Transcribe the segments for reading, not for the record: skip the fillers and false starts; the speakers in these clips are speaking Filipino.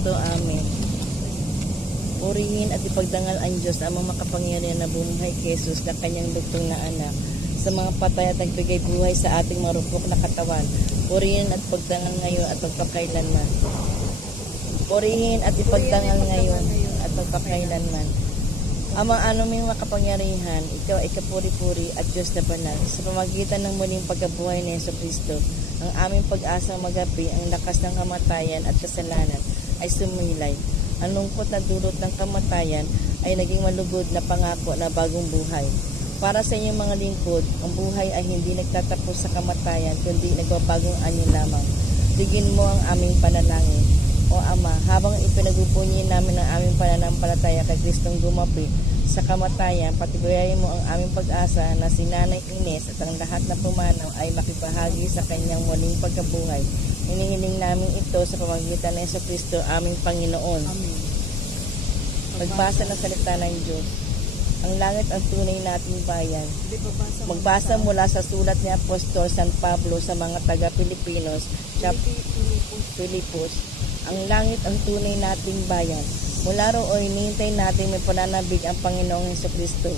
Kristo. Amen. Purihin at ipagdangal ang Diyos ang mga makapangyarihan na bumuhay kay Jesus na kanyang lugtong na anak sa mga patay at nagbigay buhay sa ating marupok na katawan. Purihin at ipagdangal ngayon at magpakailanman. Purihin at ipagdangal ngayon at magpakailanman. Amang anuming makapangyarihan, ikaw ay kapuri-puri at Diyos na banal. Sa pamagitan ng muling pagkabuhay ni Jesucristo, ang aming pag-asang magapi, ang lakas ng kamatayan at kasalanan ay sumilay. Ang lungkot na dulot ng kamatayan ay naging malugod na pangako na bagong buhay. Para sa inyong mga lingkod, ang buhay ay hindi nagtatapos sa kamatayan, kundi nagbabagong anyo lamang. Digin mo ang aming panalangin. O Ama, habang ipinagbubunyi namin ang aming pananampalataya kay Kristong gumapi sa kamatayan, patiguyayin mo ang aming pag-asa na si Nanay Ines at ang lahat na pumanaw ay makibahagi sa kanyang muling pagkabuhay. Hinihiling namin ito sa pamamagitan ng Jesucristo, aming Panginoon. Amen. Magbasa ng salita ng Diyos. Ang langit ang tunay nating bayan. Magbasa mula sa sulat ni Apostol San Pablo sa mga taga-Pilipinos, Filipos. Ang langit ang tunay nating bayan. Mula roon, hinihintay natin may pananabig ang Panginoong Jesucristo,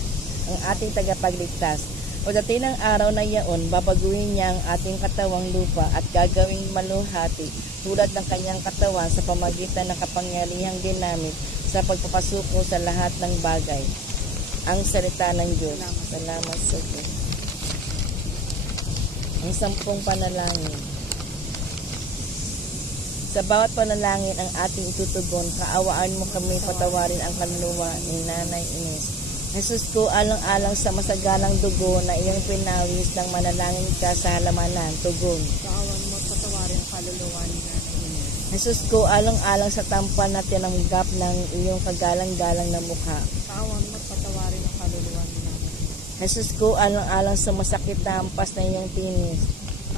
ang ating tagapagligtas. Pagdating ng araw na iyon, babaguhin niya ang ating katawang lupa at gagawing maluhati tulad ng kanyang katawan sa pamagitan ng kapangyarihang ginamit sa pagpapasuko sa lahat ng bagay. Ang salita ng Diyos. Salamat sa Diyos. Ang 10 panalangin. Sa bawat panalangin ang ating itutugon, kaawaan mo kami, patawarin ang kaluluwa ni Nanay Ines. Jesus ko, alang-alang sa masagalang dugo na iyong pinawis ng manalangin ka sa halamanan, tugon. Kaawaan mo at patawarin ang kaluluwa ni Nanay Ines. Jesus ko, alang-alang sa tampal na tinanggap ng iyong kagalang-galang na mukha. Kaawaan mo at patawarin ang kaluluwa ni Nanay Ines. Jesus ko, alang-alang sa masakit na hampas na iyong tinis,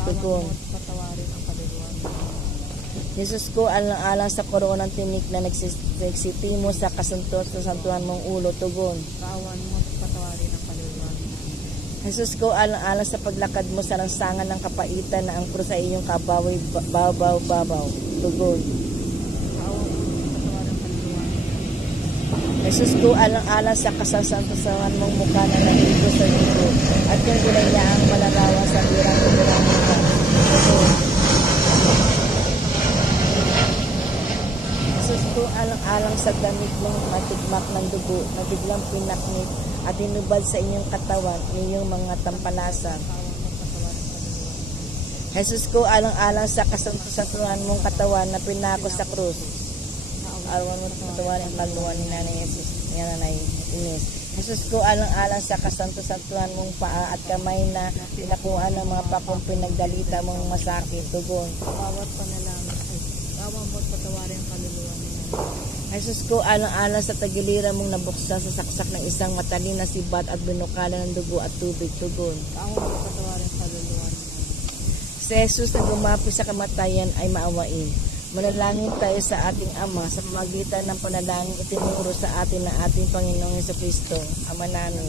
tugon. Kaawaan mo at patawarin ang kaluluwa ni Nanay Ines. Jesus ko, alang-alang sa koronang tinik na nagsitimo sa kasuntot sa santuhan mong ulo, tugon. Kaawaan mo at patawarin ang kaluluwa ni Nanay Ines. Jesus ko, alang-alang sa paglakad mo sa lansangan ng kapaitan na ang krus sa iyong kabawi, babaw, tugon. Kaawaan mo at patawarin ang kaluluwa ni Nanay Ines. Jesus ko, alang-alang sa kasasantusawan mong mukha na naligo sa ligo at yung ginayaan malarawan sa birang-birang mukha, tugon. Jesus ko, alang-alang sa damit mong matigmak ng dugo na biglang pinaknit at inubad sa inyong katawan iyong mga tampalasan. Jesus ko, alang-alang sa kasantusan mong katawan na pinako sa krus. Awan mo katawan ang kaluluwa ni Nanay Jesus, ni Nanay Ines. Jesus ko, alang-alang sa kasantusan mong paa at kamay na pinakuan ng mga pakong pinagdalita mong masakit, tugon. Bawat panalangin ay kaawaan mo at patawarin ang kaluluwa ni Nanay Ines. Jesus ko, alang-alang sa tagiliran mong nabuksan sa saksak ng isang matalin na sibat at binukalan ng dugo at tubig, tugon. Kaawaan mo at patawarin ang kaluluwa ni Nanay Ines. Si Jesus na gumapi sa kamatayan ay maawain. Manalangin tayo sa ating Ama sa pamagitan ng panalangin itinuro sa atin ng ating Panginoong Jesucristo, Ama namin.